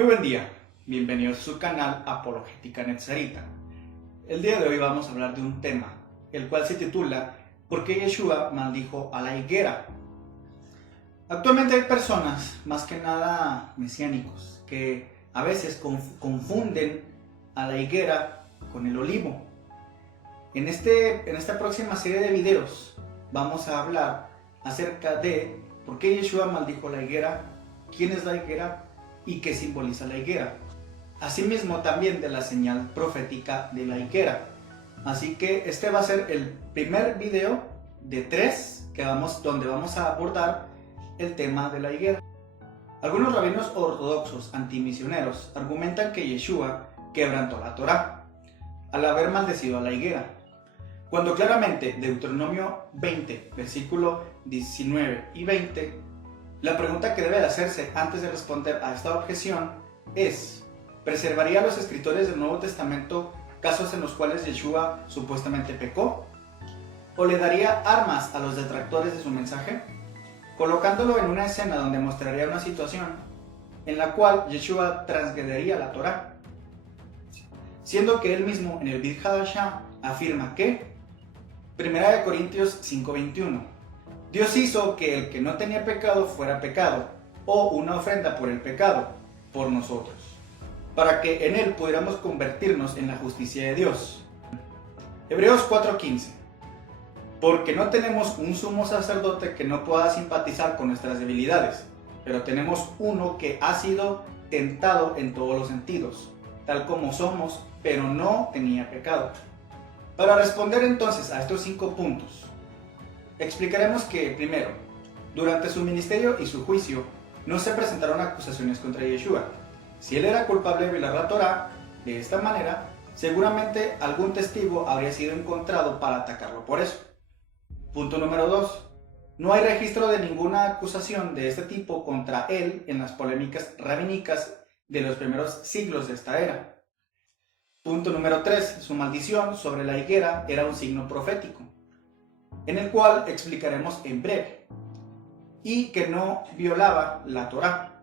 Muy buen día, bienvenidos a su canal Apologética Netzarita. El día de hoy vamos a hablar de un tema, el cual se titula ¿Por qué Yeshua maldijo a la higuera? Actualmente hay personas, más que nada mesiánicos, que a veces confunden a la higuera con el olivo. En esta próxima serie de videos vamos a hablar acerca de por qué Yeshua maldijo la higuera, quién es la higuera y qué simboliza la higuera. Asimismo también de la señal profética de la higuera. Así que este va a ser el primer video de 3 donde vamos a abordar el tema de la higuera. Algunos rabinos ortodoxos antimisioneros argumentan que Yeshua quebrantó la Torá al haber maldecido a la higuera, cuando claramente Deuteronomio 20, versículo 19 y 20, la pregunta que debe de hacerse antes de responder a esta objeción es: ¿preservaría a los escritores del Nuevo Testamento casos en los cuales Yeshua supuestamente pecó? ¿O le daría armas a los detractores de su mensaje? Colocándolo en una escena donde mostraría una situación en la cual Yeshua transgrediría la Torá, siendo que él mismo en el Brit Hadashah afirma que 1 Corintios 5:21, Dios hizo que el que no tenía pecado fuera pecado, o una ofrenda por el pecado, por nosotros, para que en él pudiéramos convertirnos en la justicia de Dios. Hebreos 4:15, porque no tenemos un sumo sacerdote que no pueda simpatizar con nuestras debilidades, pero tenemos uno que ha sido tentado en todos los sentidos, tal como somos, pero no tenía pecado. Para responder entonces a estos 5 puntos, explicaremos que, primero, durante su ministerio y su juicio, no se presentaron acusaciones contra Yeshua. Si él era culpable de violar la Torá de esta manera, seguramente algún testigo habría sido encontrado para atacarlo por eso. Punto número 2. No hay registro de ninguna acusación de este tipo contra él en las polémicas rabínicas de los primeros siglos de esta era. Punto número 3. Su maldición sobre la higuera era un signo profético, en el cual explicaremos en breve, y que no violaba la Torá.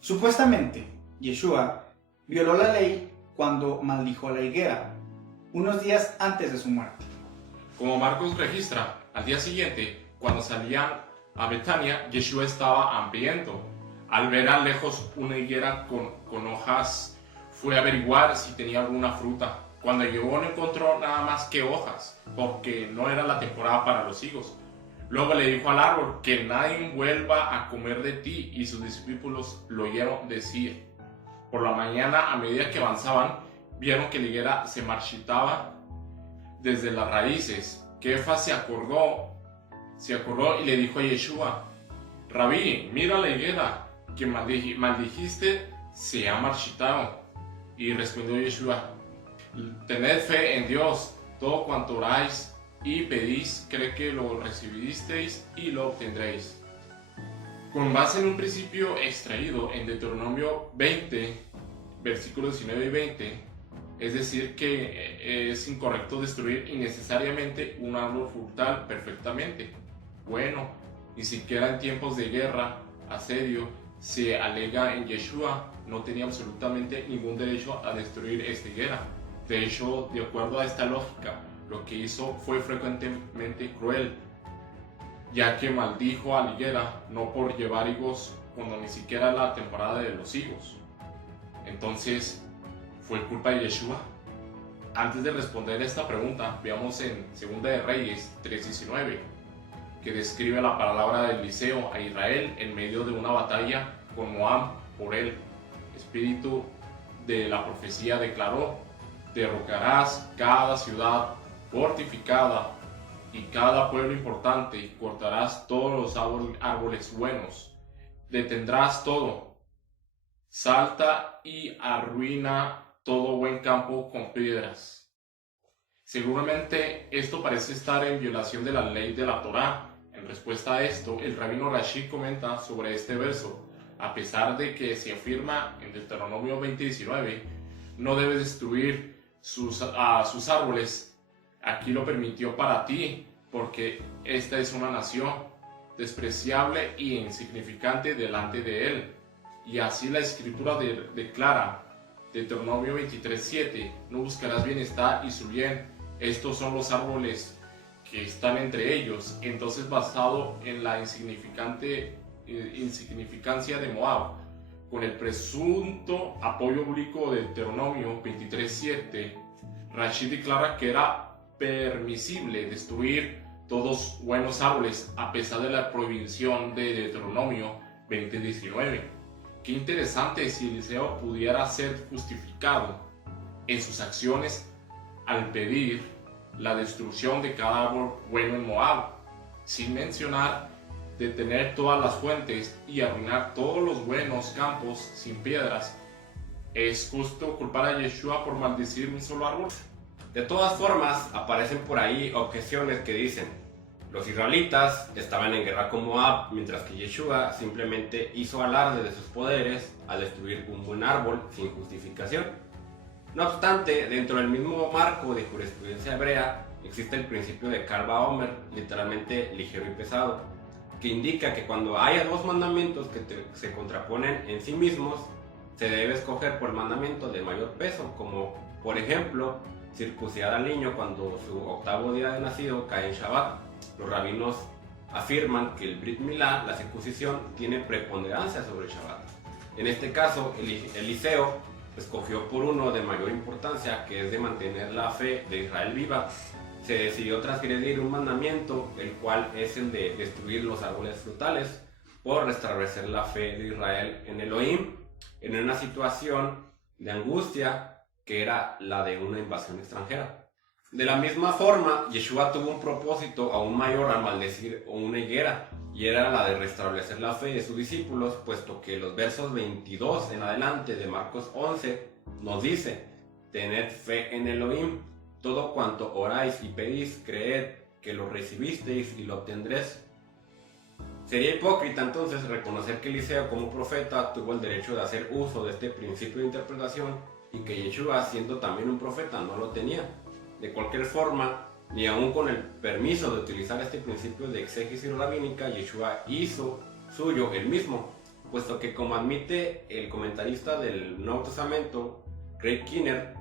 Supuestamente, Yeshua violó la ley cuando maldijo a la higuera, unos días antes de su muerte. Como Marcos registra, al día siguiente, cuando salían a Betania, Yeshua estaba hambriento. Al ver a lejos una higuera con hojas, fue a averiguar si tenía alguna fruta. Cuando llegó no encontró nada más que hojas, porque no era la temporada para los higos. Luego le dijo al árbol: que nadie vuelva a comer de ti, y sus discípulos lo oyeron decir. Por la mañana, a medida que avanzaban, vieron que la higuera se marchitaba desde las raíces. Kefas se acordó y le dijo a Yeshua: Rabí, mira la higuera que maldijiste, se ha marchitado. Y respondió Yeshua: tened fe en Dios, todo cuanto oráis y pedís, cree que lo recibisteis y lo obtendréis. Con base en un principio extraído en Deuteronomio 20, versículos 19 y 20, es decir que es incorrecto destruir innecesariamente un árbol frutal perfectamente. Bueno, ni siquiera en tiempos de guerra, asedio, se alega en Yeshua no tenía absolutamente ningún derecho a destruir esta higuera. De hecho, de acuerdo a esta lógica, lo que hizo fue frecuentemente cruel, ya que maldijo a la higuera no por llevar higos cuando ni siquiera era la temporada de los higos. Entonces, ¿fue culpa de Yeshua? Antes de responder esta pregunta, veamos en 2 de Reyes 3:19, que describe la palabra de Eliseo a Israel en medio de una batalla con Moab por él. Espíritu de la profecía declaró: derrocarás cada ciudad fortificada y cada pueblo importante, y cortarás todos los árboles buenos, detendrás todo, salta y arruina todo buen campo con piedras. Seguramente esto parece estar en violación de la ley de la Torá. En respuesta a esto, el rabino Rashi comenta sobre este verso: a pesar de que se afirma en Deuteronomio 20:19, no debes destruir sus árboles, aquí lo permitió para ti, porque esta es una nación despreciable e insignificante delante de él. Y así la escritura declara, Deuteronomio 23:7, no buscarás bienestar y su bien, estos son los árboles que están entre ellos. Entonces, basado en la insignificancia de Moab, con el presunto apoyo bíblico de Deuteronomio 23:7, Rashi declara que era permisible destruir todos buenos árboles a pesar de la prohibición de Deuteronomio 20:19. Qué interesante si Eliseo pudiera ser justificado en sus acciones al pedir la destrucción de cada árbol bueno en Moab, sin mencionar detener todas las fuentes y arruinar todos los buenos campos sin piedras. ¿Es justo culpar a Yeshua por maldecir un solo árbol? De todas formas, aparecen por ahí objeciones que dicen: los israelitas estaban en guerra con Moab, mientras que Yeshua simplemente hizo alarde de sus poderes al destruir un buen árbol sin justificación. No obstante, dentro del mismo marco de jurisprudencia hebrea, existe el principio de Kal Vaomer, literalmente ligero y pesado, que indica que cuando haya dos mandamientos que se contraponen en sí mismos, se debe escoger por el mandamiento de mayor peso, como por ejemplo, circuncidar al niño cuando su octavo día de nacido cae en Shabbat. Los rabinos afirman que el Brit Milá, la circuncisión, tiene preponderancia sobre el Shabbat. En este caso, Eliseo escogió por uno de mayor importancia, que es de mantener la fe de Israel viva. Se decidió transgredir un mandamiento, el cual es el de destruir los árboles frutales, por restablecer la fe de Israel en Elohim, en una situación de angustia que era la de una invasión extranjera. De la misma forma, Yeshua tuvo un propósito aún mayor al maldecir una higuera, y era la de restablecer la fe de sus discípulos, puesto que los versos 22 en adelante de Marcos 11 nos dice: tened fe en Elohim, todo cuanto oráis y pedís, creed que lo recibisteis y lo obtendréis. Sería hipócrita entonces reconocer que Eliseo como profeta tuvo el derecho de hacer uso de este principio de interpretación y que Yeshua, siendo también un profeta, no lo tenía. De cualquier forma, ni aun con el permiso de utilizar este principio de exégesis rabínica, Yeshua hizo suyo el mismo, puesto que, como admite el comentarista del Nuevo Testamento, Craig Kinner,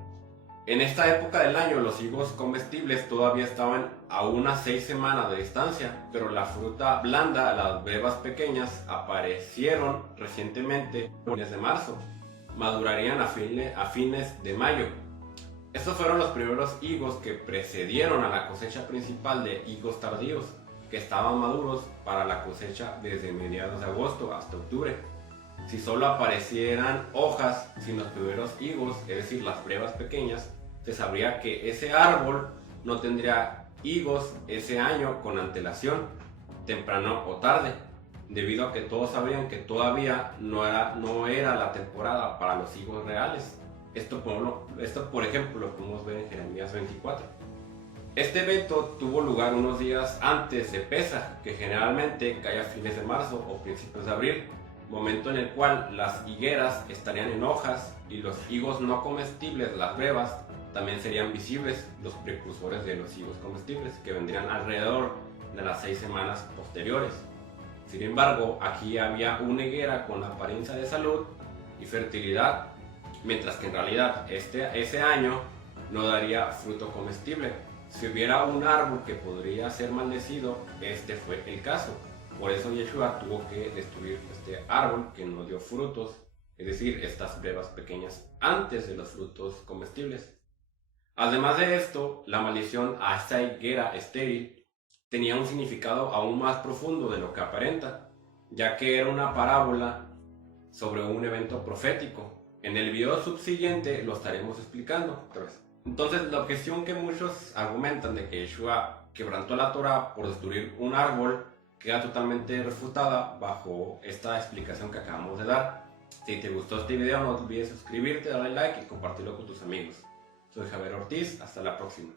en esta época del año los higos comestibles todavía estaban a unas 6 semanas de distancia, pero la fruta blanda, las brevas pequeñas, aparecieron recientemente en fines de marzo, madurarían a fines de mayo. Estos fueron los primeros higos que precedieron a la cosecha principal de higos tardíos, que estaban maduros para la cosecha desde mediados de agosto hasta octubre. Si solo aparecieran hojas sin los primeros higos, es decir, las brevas pequeñas, se sabría que ese árbol no tendría higos ese año con antelación, temprano o tarde, debido a que todos sabían que todavía no era la temporada para los higos reales. Esto, por ejemplo, lo podemos ver en Jeremías 24. Este evento tuvo lugar unos días antes de Pesaj, que generalmente cae a fines de marzo o principios de abril, momento en el cual las higueras estarían en hojas y los higos no comestibles, las brevas, también serían visibles, los precursores de los higos comestibles, que vendrían alrededor de las 6 semanas posteriores. Sin embargo, aquí había una higuera con apariencia de salud y fertilidad, mientras que en realidad ese año no daría fruto comestible. Si hubiera un árbol que podría ser maldecido, este fue el caso. Por eso Yeshua tuvo que destruir este árbol que no dio frutos, es decir, estas brevas pequeñas, antes de los frutos comestibles. Además de esto, la maldición a esta higuera estéril tenía un significado aún más profundo de lo que aparenta, ya que era una parábola sobre un evento profético. En el video subsiguiente lo estaremos explicando otra vez. Entonces, la objeción que muchos argumentan de que Yeshua quebrantó la Torah por destruir un árbol queda totalmente refutada bajo esta explicación que acabamos de dar. Si te gustó este video, no olvides suscribirte, darle like y compartirlo con tus amigos. Soy Javier Ortiz, hasta la próxima.